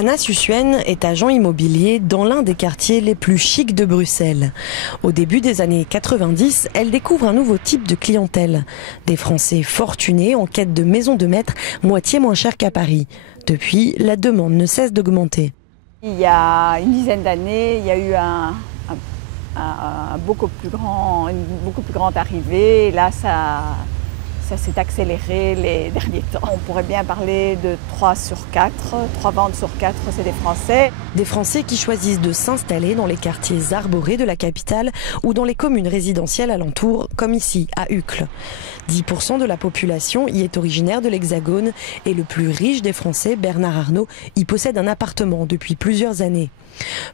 Anna Sussuen est agent immobilier dans l'un des quartiers les plus chics de Bruxelles. Au début des années 90, elle découvre un nouveau type de clientèle. Des Français fortunés en quête de maisons de maître moitié moins chères qu'à Paris. Depuis, la demande ne cesse d'augmenter. Il y a une dizaine d'années, il y a eu une beaucoup plus grande arrivée. Et là, ça s'est accéléré les derniers temps. On pourrait bien parler de 3 ventes sur 4, c'est des Français. Des Français qui choisissent de s'installer dans les quartiers arborés de la capitale ou dans les communes résidentielles alentours, comme ici, à Uccle. 10% de la population y est originaire de l'Hexagone et le plus riche des Français, Bernard Arnault, y possède un appartement depuis plusieurs années.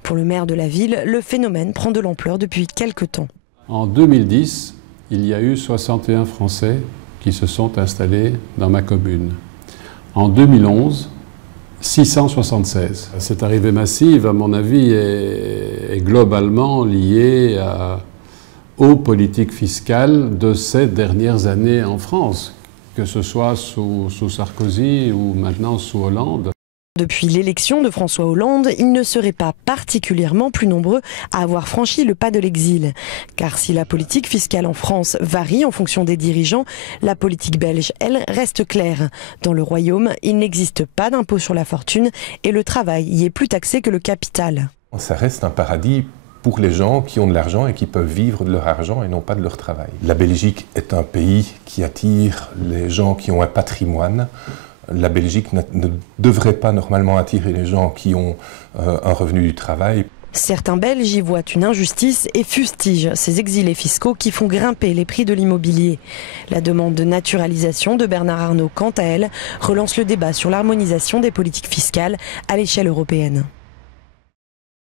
Pour le maire de la ville, le phénomène prend de l'ampleur depuis quelques temps. En 2010, il y a eu 61 Français qui se sont installés dans ma commune. En 2011, 676. Cette arrivée massive, à mon avis, est globalement liée aux politiques fiscales de ces dernières années en France, que ce soit sous Sarkozy ou maintenant sous Hollande. Depuis l'élection de François Hollande, ils ne seraient pas particulièrement plus nombreux à avoir franchi le pas de l'exil. Car si la politique fiscale en France varie en fonction des dirigeants, la politique belge, elle, reste claire. Dans le Royaume, il n'existe pas d'impôt sur la fortune et le travail y est plus taxé que le capital. Ça reste un paradis pour les gens qui ont de l'argent et qui peuvent vivre de leur argent et non pas de leur travail. La Belgique est un pays qui attire les gens qui ont un patrimoine. La Belgique ne devrait pas normalement attirer les gens qui ont un revenu du travail. Certains Belges y voient une injustice et fustigent ces exilés fiscaux qui font grimper les prix de l'immobilier. La demande de naturalisation de Bernard Arnault, quant à elle, relance le débat sur l'harmonisation des politiques fiscales à l'échelle européenne.